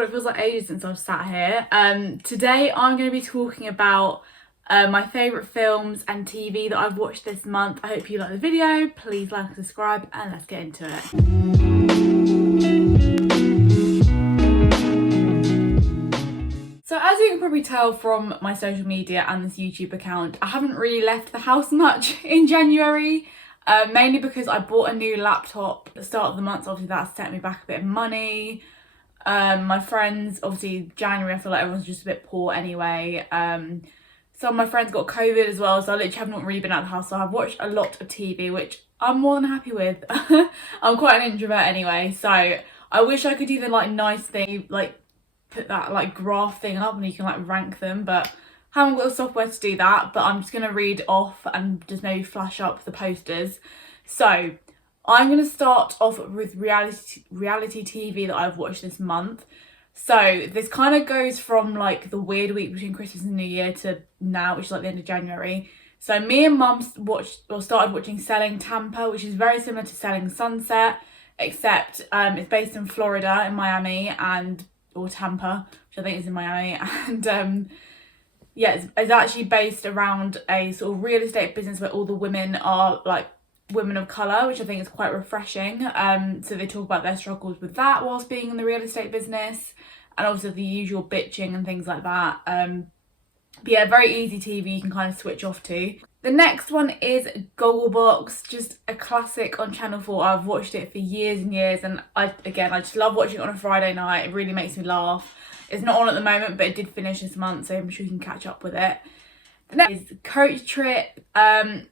god, it feels like ages since I've sat here. Today I'm going to be talking about my favourite films and TV that I've watched this month. I hope you like the video. Please like and subscribe and let's get into it. So as you can probably tell from my social media and this YouTube account, I haven't really left the house much in January. Mainly because I bought a new laptop at the start of the month, so obviously that set me back a bit of money. My friends, obviously January I feel like everyone's just a bit poor anyway. Some of my friends got COVID as well, so I literally have not really been out of the house, so I've watched a lot of TV, which I'm more than happy with. I'm quite an introvert anyway, so I wish I could do the nice thing, put that graph thing up and you can rank them, but I haven't got the software to do that. But I'm just going to read off and just maybe flash up the posters. So I'm going to start off with reality TV that I've watched this month. So this kind of goes from the weird week between Christmas and New Year to now, which is the end of January. So me and Mum started watching Selling Tampa, which is very similar to Selling Sunset, except it's based in Florida, in Miami, or Tampa, which I think is in Miami, and yeah, it's actually based around a sort of real estate business where all the women are women of colour, which I think is quite refreshing. So they talk about their struggles with that whilst being in the real estate business, and also the usual bitching and things like that. But yeah, very easy TV you can kind of switch off to. The next one is Gogglebox, just a classic on Channel 4. I've watched it for years and years, and I just love watching it on a Friday night. It really makes me laugh. It's not on at the moment, but it did finish this month, so I'm sure you can catch up with it. The next is Coach Trip.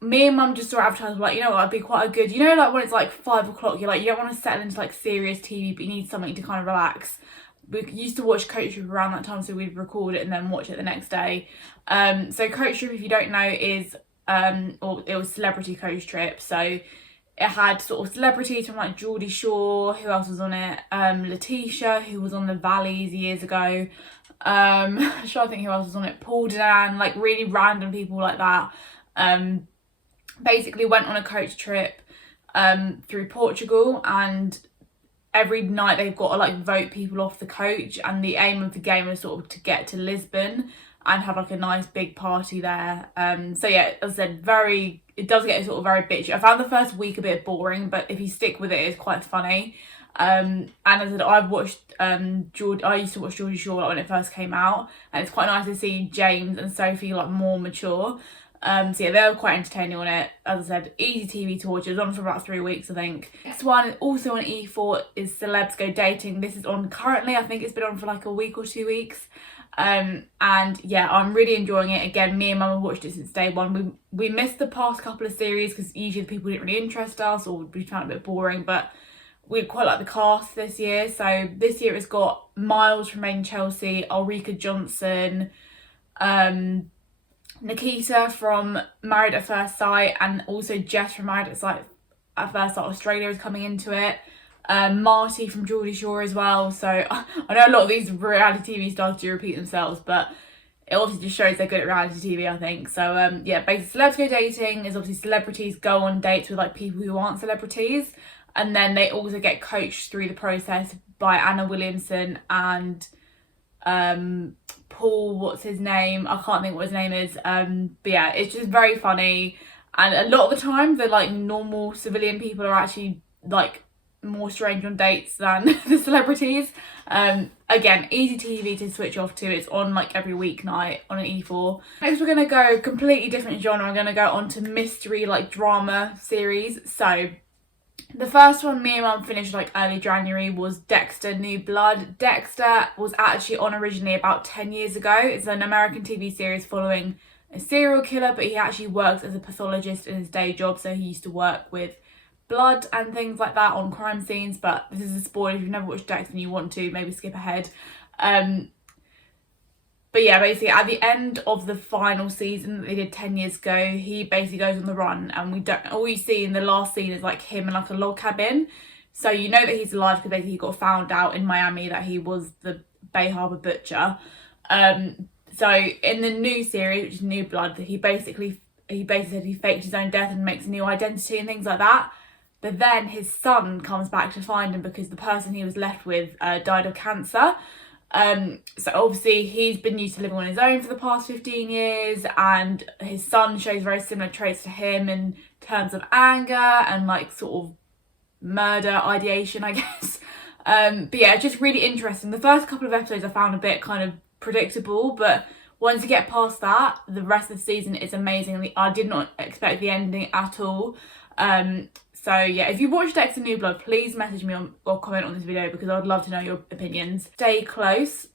Me and Mum just saw advertised, you know what, I'd be quite a good, when it's 5 o'clock, you're you don't want to settle into serious TV, but you need something to kind of relax. We used to watch Coach Trip around that time, so we'd record it and then watch it the next day. So Coach Trip, if you don't know, is it was Celebrity Coach Trip, so it had sort of celebrities from Geordie Shore. Who else was on it? Letitia, who was on the Valleys years ago. I'm trying to think who else was on it. Paul Dan, really random people like that. Basically went on a coach trip through Portugal, and every night they've got to vote people off the coach, and the aim of the game is sort of to get to Lisbon and have a nice big party there. So yeah, as I said, it does get sort of very bitchy. I found the first week a bit boring, but if you stick with it, it's quite funny. And as I said, I've watched I used to watch Geordie Shore when it first came out, and it's quite nice to see James and Sophie more mature. So yeah, they were quite entertaining on it. As I said, easy TV to watch. It was on for about 3 weeks, I think. Next one, also on E4, is Celebs Go Dating. This is on currently. I think it's been on for a week or 2 weeks. And yeah, I'm really enjoying it. Again, me and Mum have watched it since day one. We missed the past couple of series because usually the people didn't really interest us, or we found it a bit boring, but we quite like the cast this year. So this year it's got Miles from Made in Chelsea, Ulrika Johnson, Nikita from Married at First Sight, and also Jess from Married at First Sight Australia is coming into it. Marty from Geordie Shore as well. So I know a lot of these reality TV stars do repeat themselves, but it obviously just shows they're good at reality TV, I think. So yeah, basically Celebs Go Dating is obviously celebrities go on dates with people who aren't celebrities, and then they also get coached through the process by Anna Williamson and Paul, what's his name? I can't think what his name is. But yeah, it's just very funny, and a lot of the time the normal civilian people are actually more strange on dates than the celebrities. Again, easy TV to switch off to. It's on every weeknight on an E4. Next we're going to go completely different genre. I'm going to go on to mystery drama series. So the first one me and Mum finished early January was Dexter New Blood. Dexter was actually on originally about 10 years ago. It's an American TV series following a serial killer, but he actually works as a pathologist in his day job, so he used to work with blood and things like that on crime scenes. But this is a spoiler. If you've never watched Dexter and you want to, maybe skip ahead. But yeah, basically at the end of the final season that they did 10 years ago, he basically goes on the run, and all you see in the last scene is him in a log cabin. So you know that he's alive because basically he got found out in Miami that he was the Bay Harbor butcher. So in the new series, which is New Blood, he basically said he faked his own death and makes a new identity and things like that. But then his son comes back to find him because the person he was left with died of cancer. So obviously he's been used to living on his own for the past 15 years, and his son shows very similar traits to him in terms of anger and like sort of murder ideation, I guess. But yeah, just really interesting. The first couple of episodes I found a bit kind of predictable, but once you get past that, the rest of the season is amazing. I did not expect the ending at all. So yeah, if you watch Dexter New Blood, please message me or comment on this video, because I would love to know your opinions. Stay Close.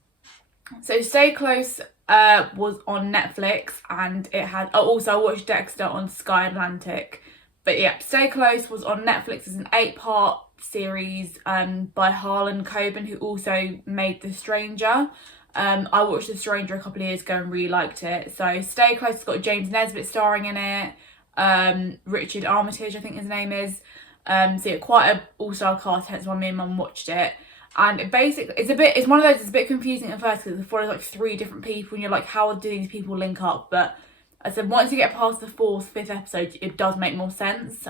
So Stay Close was on Netflix, and it had... Oh, also I watched Dexter on Sky Atlantic. But yeah, Stay Close was on Netflix as an 8-part series by Harlan Coben, who also made The Stranger. I watched The Stranger a couple of years ago and really liked it. So Stay Close has got James Nesbitt starring in it. Richard Armitage, I think his name is. So yeah, quite a all-star cast, hence why me and mum watched it. And it basically, it's one of those, it's a bit confusing at first because it follows like 3 different people and you're like, how do these people link up? But I said, once you get past the 4th, 5th episode, it does make more sense.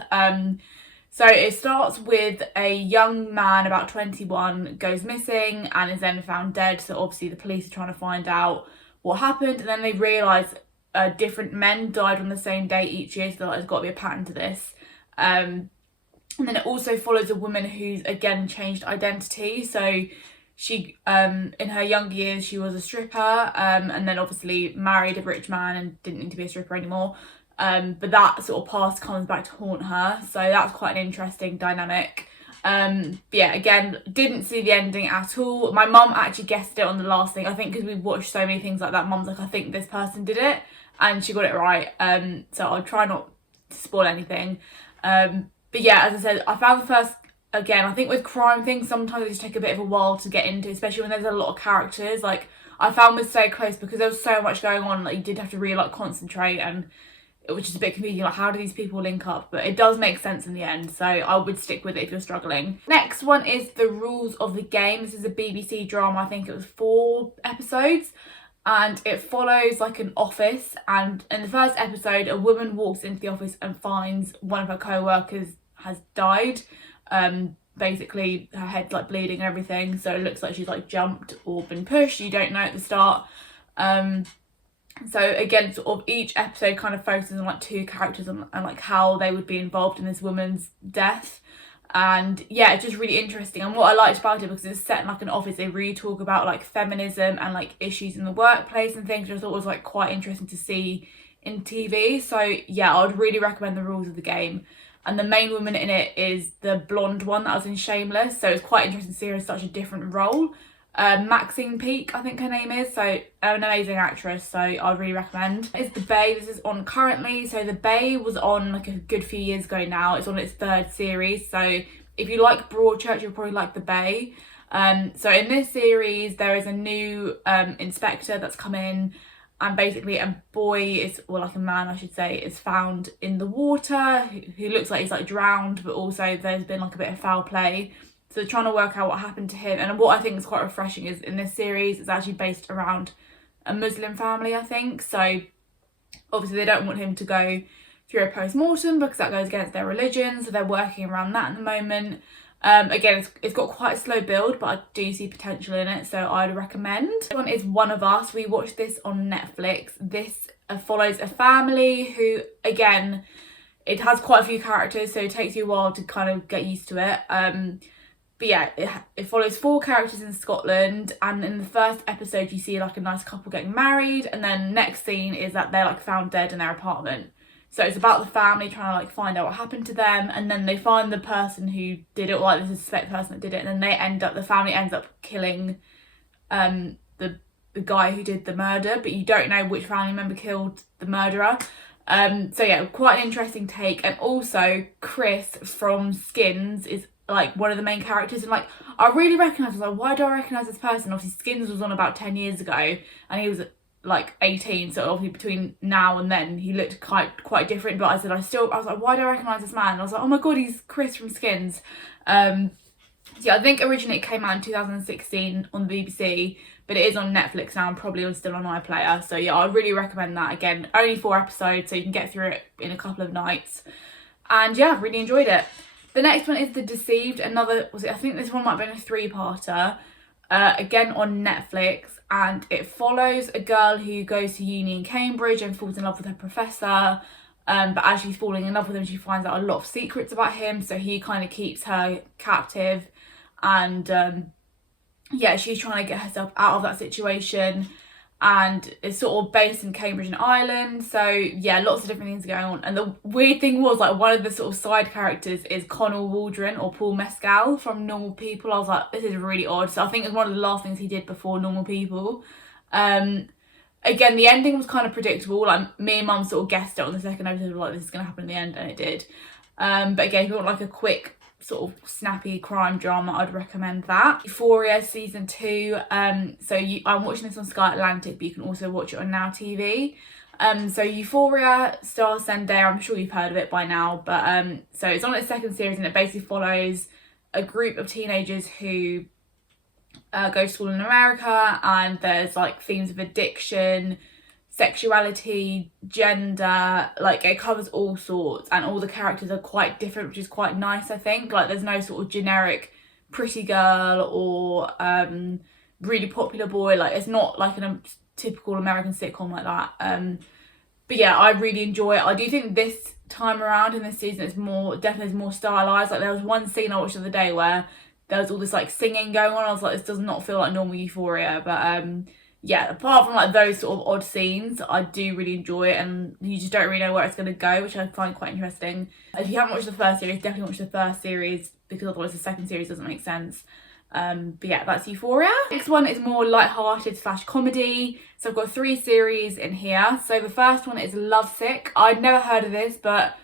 So it starts with a young man, about 21, goes missing and is then found dead. So obviously the police are trying to find out what happened, and then they realise different men died on the same day each year, so they're like, there's got to be a pattern to this. And then it also follows a woman who's again changed identity. So she, in her younger years, she was a stripper, and then obviously married a rich man and didn't need to be a stripper anymore. But that sort of past comes back to haunt her. So that's quite an interesting dynamic. But yeah, again, didn't see the ending at all. My mum actually guessed it on the last thing. I think because we've watched so many things like that, mum's like, I think this person did it. And she got it right. So I'll try not to spoil anything. But yeah, as I said, I found the first... Again, I think with crime things, sometimes they just take a bit of a while to get into, especially when there's a lot of characters. Like, I found with Stay Close, because there was so much going on, like, you did have to really, like, concentrate, and it was just a bit confusing, like, how do these people link up? But it does make sense in the end, so I would stick with it if you're struggling. Next one is The Rules of the Game. This is a BBC drama. I think it was 4 episodes, and it follows, like, an office, and in the first episode, a woman walks into the office and finds one of her co-workers has died. Basically her head's like bleeding and everything, so it looks like she's like jumped or been pushed. You don't know at the start. So again, sort of each episode kind of focuses on like 2 characters and like how they would be involved in this woman's death. And yeah, it's just really interesting. And what I liked about it, because it's set in like an office, they really talk about like feminism and like issues in the workplace and things, which I thought was like quite interesting to see in TV. So yeah, I would really recommend The Rules of the Game. And the main woman in it is the blonde one that was in Shameless. So it's quite interesting to see her in such a different role. Maxine Peake, I think her name is. So an amazing actress. So I'd really recommend. It's The Bay. This is on currently. So The Bay was on like a good few years ago now. It's on its 3rd series. So if you like Broadchurch, you'll probably like The Bay. So in this series, there is a new inspector that's come in. And basically a boy is, or like a man I should say, is found in the water who looks like he's like drowned, but also there's been like a bit of foul play. So they're trying to work out what happened to him. And what I think is quite refreshing is in this series, it's actually based around a Muslim family, I think. So obviously they don't want him to go through a post-mortem because that goes against their religion. So they're working around that at the moment. Again, it's got quite a slow build, but I do see potential in it, so I'd recommend. This one is One of Us. We watched this on Netflix. This follows a family who, again, it has quite a few characters, so it takes you a while to kind of get used to it. But yeah, it follows 4 characters in Scotland, and in the first episode you see like a nice couple getting married, and then next scene is that they're like found dead in their apartment. So it's about the family trying to like find out what happened to them, and then they find the person who did it, or like the suspect person that did it, and then the family ends up killing the guy who did the murder, but you don't know which family member killed the murderer. So yeah, quite an interesting take. And also Chris from Skins is like one of the main characters, and like I really recognise, like, why do I recognise this person? Obviously Skins was on about 10 years ago and he was like 18, so obviously between now and then he looked quite different, but I was like, why do I recognise this man? And I was like, oh my god, he's Chris from Skins. So yeah, I think originally it came out in 2016 on the BBC, but it is on Netflix now and probably still on iPlayer. So yeah, I really recommend that. Again, only 4 episodes, so you can get through it in a couple of nights. And yeah, really enjoyed it. The next one is The Deceived. I think this one might have been a 3-parter. again on Netflix, and it follows a girl who goes to uni in Cambridge and falls in love with her professor. But as she's falling in love with him, she finds out a lot of secrets about him, so he kind of keeps her captive, and yeah, she's trying to get herself out of that situation, and it's sort of based in Cambridge and Ireland. So yeah, lots of different things going on. And the weird thing was, like, one of the sort of side characters is Connell Waldron, or Paul Mescal from Normal People. I was like, this is really odd. So I think it's one of the last things he did before Normal People. Again, the ending was kind of predictable. Like, me and Mum sort of guessed it on the second episode, like, this is going to happen in the end, and it did. But again, if you want like a quick sort of snappy crime drama, I'd recommend that. Euphoria season 2. I'm watching this on Sky Atlantic, but you can also watch it on Now TV. So Euphoria stars Zendaya. I'm sure you've heard of it by now, but so it's on its second series, and it basically follows a group of teenagers who go to school in America, and there's like themes of addiction, sexuality, gender, like it covers all sorts, and all the characters are quite different, which is quite nice, I think. Like, there's no sort of generic pretty girl or really popular boy. Like, it's not like a typical American sitcom like that. But yeah, I really enjoy it. I do think this time around in this season it's definitely more stylized. Like, there was one scene I watched the other day where there was all this like singing going on. I was like, this does not feel like normal Euphoria. But yeah, apart from like those sort of odd scenes, I do really enjoy it, and you just don't really know where it's going to go, which I find quite interesting. If you haven't watched the first series, definitely watch the first series, because otherwise the second series doesn't make sense. But yeah, that's Euphoria. Next one is more light-hearted / comedy. So I've got 3 series in here. So the first one is Lovesick. I'd never heard of this, but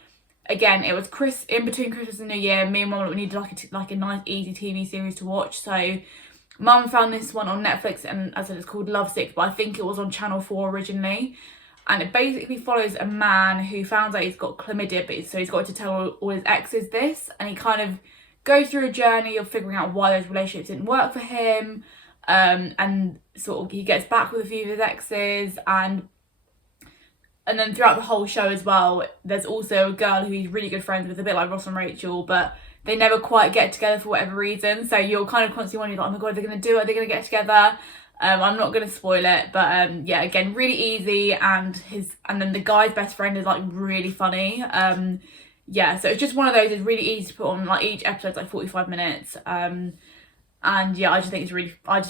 again, it was in between Christmas and New Year. Me and Mum needed like a nice easy TV series to watch, so Mum found this one on Netflix, and as I said, it's called Lovesick, but I think it was on Channel 4 originally. And it basically follows a man who found out he's got chlamydia, so he's got to tell all his exes this, and he kind of goes through a journey of figuring out why those relationships didn't work for him, and sort of he gets back with a few of his exes, and then throughout the whole show as well, there's also a girl who he's really good friends with, a bit like Ross and Rachel, but they never quite get together for whatever reason. So you're kind of constantly wondering, like, oh my god, are they going to do it? Are they going to get together? I'm not going to spoil it, but yeah, again, really easy, and then the guy's best friend is like really funny. Yeah, so it's just one of those. It's really easy to put on. Like, each episode's like 45 minutes. And yeah, I just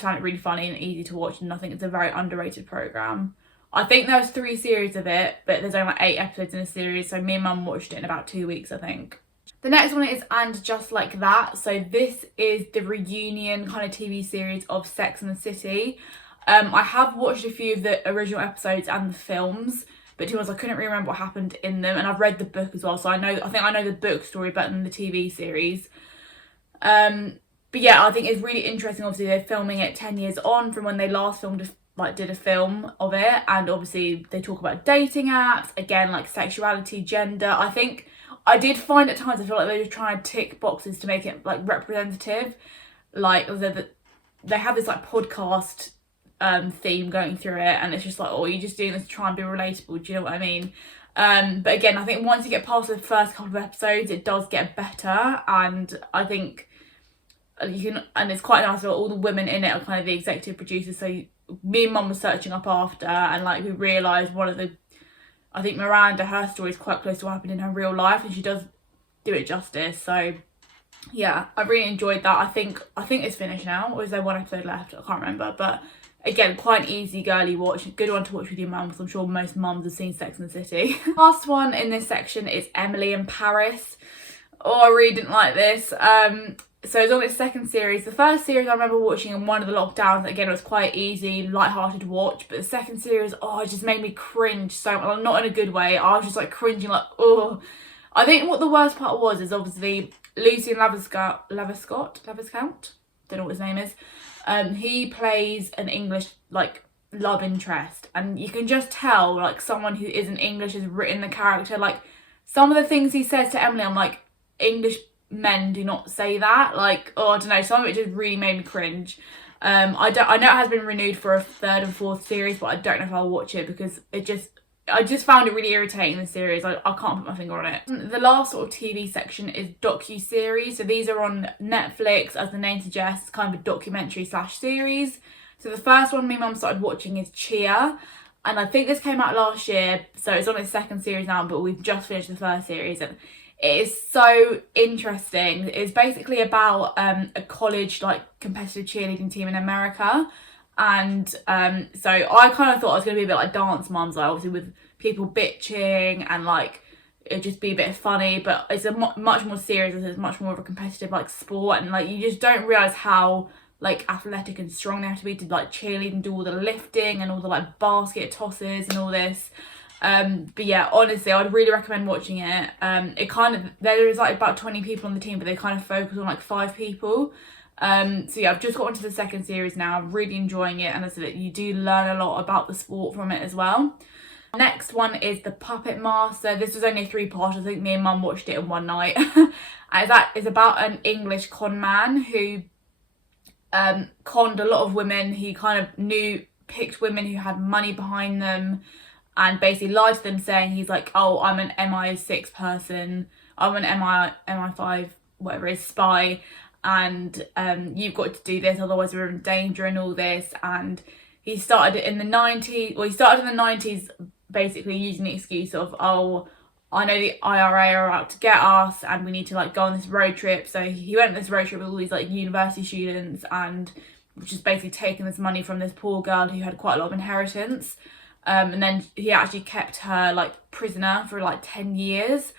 found it really funny and easy to watch, and I think it's a very underrated program. I think there was 3 series of it, but there's only like 8 episodes in a series, so me and Mum watched it in about 2 weeks, I think. The next one is And Just Like That. So this is the reunion kind of TV series of Sex and the City. I have watched a few of the original episodes and the films, but to be honest, I couldn't really remember what happened in them, and I've read the book as well, so I think I know the book story better than the TV series. But yeah, I think it's really interesting. Obviously, they're filming it 10 years on from when they last did a film of it, and obviously they talk about dating apps, again, like sexuality, gender. I did find at times I feel like they were trying to tick boxes to make it like representative. Like, they have this like podcast theme going through it, and it's just like, oh, you're just doing this to try and be relatable, do you know what I mean? But again, I think once you get past the first couple of episodes, it does get better, and I think and it's quite nice that all the women in it are kind of the executive producers. So me and Mum were searching up after, and like we realised I think Miranda, her story is quite close to what happened in her real life, and she does do it justice. So yeah, I really enjoyed that. I think it's finished now, or is there one episode left? I can't remember. But again, quite an easy girly watch, good one to watch with your mum, because I'm sure most mums have seen Sex and the City. Last one in this section is Emily in Paris. Oh, I really didn't like this. So it's on its second series. The first series I remember watching in one of the lockdowns. Again, it was quite easy, light-hearted to watch. But the second series, it just made me cringe so much. Not in a good way. I was just like cringing, like, oh. I think what the worst part was is obviously Lucien Laviscount. Don't know what his name is. He plays an English like love interest, and you can just tell like someone who isn't English has written the character. Like, some of the things he says to Emily, I'm like, English men do not say that. Like, I don't know, some of it just really made me cringe. I know it has been renewed for a 3rd and 4th series, but I don't know if I'll watch it, because it I just found it really irritating, the series. I can't put my finger on it. The last sort of TV section is docu-series. So these are on Netflix, as the name suggests, kind of a documentary slash series. So the first one me and mum started watching is Chia. And I think this came out last year. So it's on its second series now, but we've just finished the first series. And it is so interesting. It's basically about a college like competitive cheerleading team in America. And so I kind of thought it was going to be a bit like Dance Moms, like obviously with people bitching and like it'd just be a bit funny, but it's a much more serious. It's much more of a competitive like sport, and like you just don't realise how like athletic and strong they have to be to like cheerlead and do all the lifting and all the like basket tosses and all this. But yeah, honestly, I'd really recommend watching it. It kind of, there is like about 20 people on the team, but they kind of focus on like 5 people. So yeah, I've just got onto the second series now. I'm really enjoying it, and as I said, you do learn a lot about the sport from it as well. Next one is The Puppet Master. This was only a 3-part. I think me and mum watched it in one night. And that is about an English con man who conned a lot of women. He kind of picked women who had money behind them and basically lied to them, saying he's like, oh, I'm an MI6 person, I'm an MI5, whatever it is, spy, and you've got to do this, otherwise we're in danger and all this. And he started in the 90s basically using the excuse of, oh, I know the IRA are out to get us and we need to like go on this road trip. So he went on this road trip with all these like university students and just basically taking this money from this poor girl who had quite a lot of inheritance. And then he actually kept her like prisoner for like 10 years.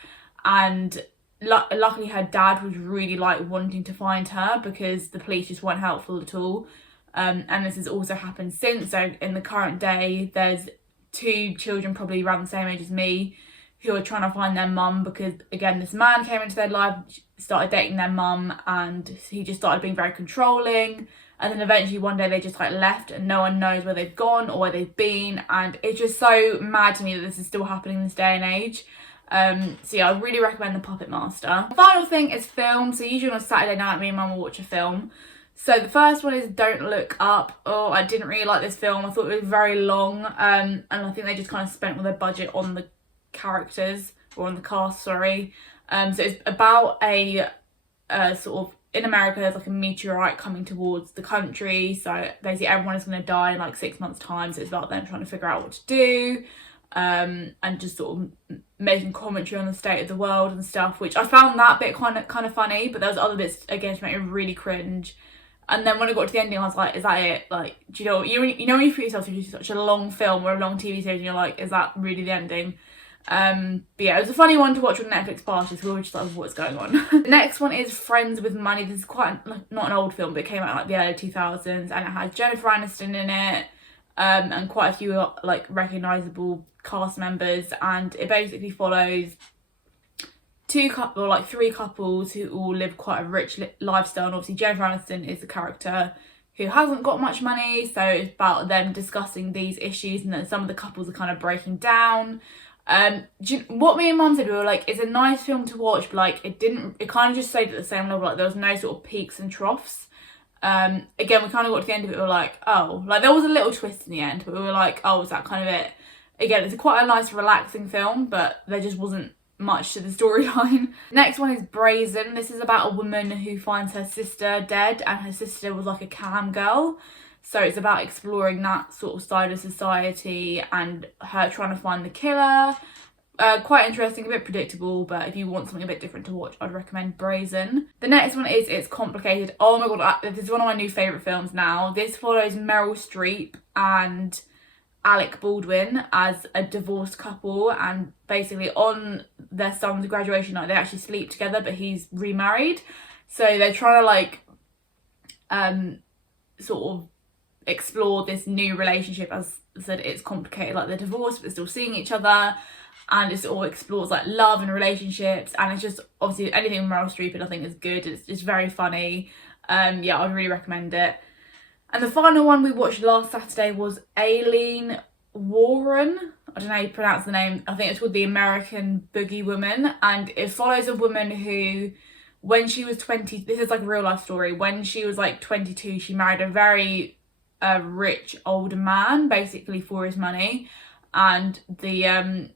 And luckily her dad was really like wanting to find her because the police just weren't helpful at all. And this has also happened since. So in the current day, there's 2 children probably around the same age as me who are trying to find their mum, because again, this man came into their life, started dating their mum, and he just started being very controlling. And then eventually one day they just like left and no one knows where they've gone or where they've been. And it's just so mad to me that this is still happening in this day and age. So yeah, I really recommend The Puppet Master. The final thing is film. So usually on a Saturday night, me and mum will watch a film. So the first one is Don't Look Up. Oh, I didn't really like this film. I thought it was very long. And I think they just kind of spent all their budget on the characters, or on the cast, sorry. So it's about a sort of, in America there's like a meteorite coming towards the country, so basically everyone is going to die in like 6 months time. So it's about them trying to figure out what to do, and just sort of making commentary on the state of the world and stuff, which I found that bit kind of funny, but there was other bits again to make me really cringe. And then when I got to the ending, I was like, is that it? Like, do you know when you put yourself through such a long film or a long TV series and you're like, is that really the ending? But yeah, it was a funny one to watch on Netflix parties. We were just like, what's going on? The next one is Friends with Money. This is quite not an old film, but it came out in like the early 2000s, and it has Jennifer Aniston in it, and quite a few like recognisable cast members. And it basically follows 3 couples who all live quite a rich lifestyle. And obviously Jennifer Aniston is the character who hasn't got much money, so it's about them discussing these issues, and then some of the couples are kind of breaking down. What me and mum said, we were like, it's a nice film to watch, but like it kind of just stayed at the same level. Like there was no sort of peaks and troughs. Again, we kind of got to the end of it, we were like, oh, like there was a little twist in the end, but we were like, oh, is that kind of it? Again, it's quite a nice relaxing film, but there just wasn't much to the storyline. Next one is Brazen. This is about a woman who finds her sister dead, and her sister was like a cam girl. So it's about exploring that sort of side of society and her trying to find the killer. Quite interesting, a bit predictable, but if you want something a bit different to watch, I'd recommend Brazen. The next one is It's Complicated. Oh my god, this is one of my new favourite films now. This follows Meryl Streep and Alec Baldwin as a divorced couple, and basically on their son's graduation night they actually sleep together, but he's remarried. So they're trying to like sort of explore this new relationship. As I said, it's complicated, like they're divorced but still seeing each other, and it all explores like love and relationships, and it's just obviously anything with Meryl Streep I think is good. It's just very funny. Yeah, I'd really recommend it. And the final one we watched last Saturday was Aileen Warren. I don't know how you pronounce the name. I think it's called The American Boogie Woman, and it follows a woman who, when she was 20, this is like a real life story, when she was like 22, she married a very rich older man, basically for his money. and the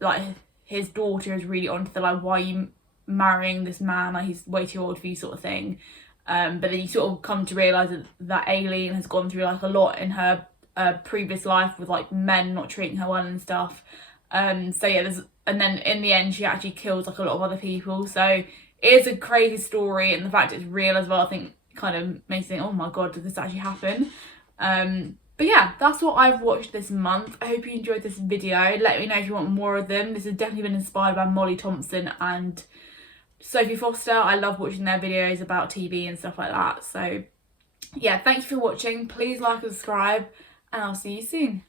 like his daughter is really onto the like, why are you marrying this man, like he's way too old for you sort of thing. But then you sort of come to realise that Aileen has gone through like a lot in her previous life with like men not treating her well and stuff. So yeah, and then in the end she actually kills like a lot of other people. So it is a crazy story, and the fact it's real as well, I think kind of makes you think, oh my god, did this actually happen? But yeah, that's what I've watched this month. I hope you enjoyed this video. Let me know if you want more of them. This has definitely been inspired by Molly Thompson and Sophie Foster. I love watching their videos about TV and stuff like that. So yeah, thank you for watching. Please like and subscribe, and I'll see you soon.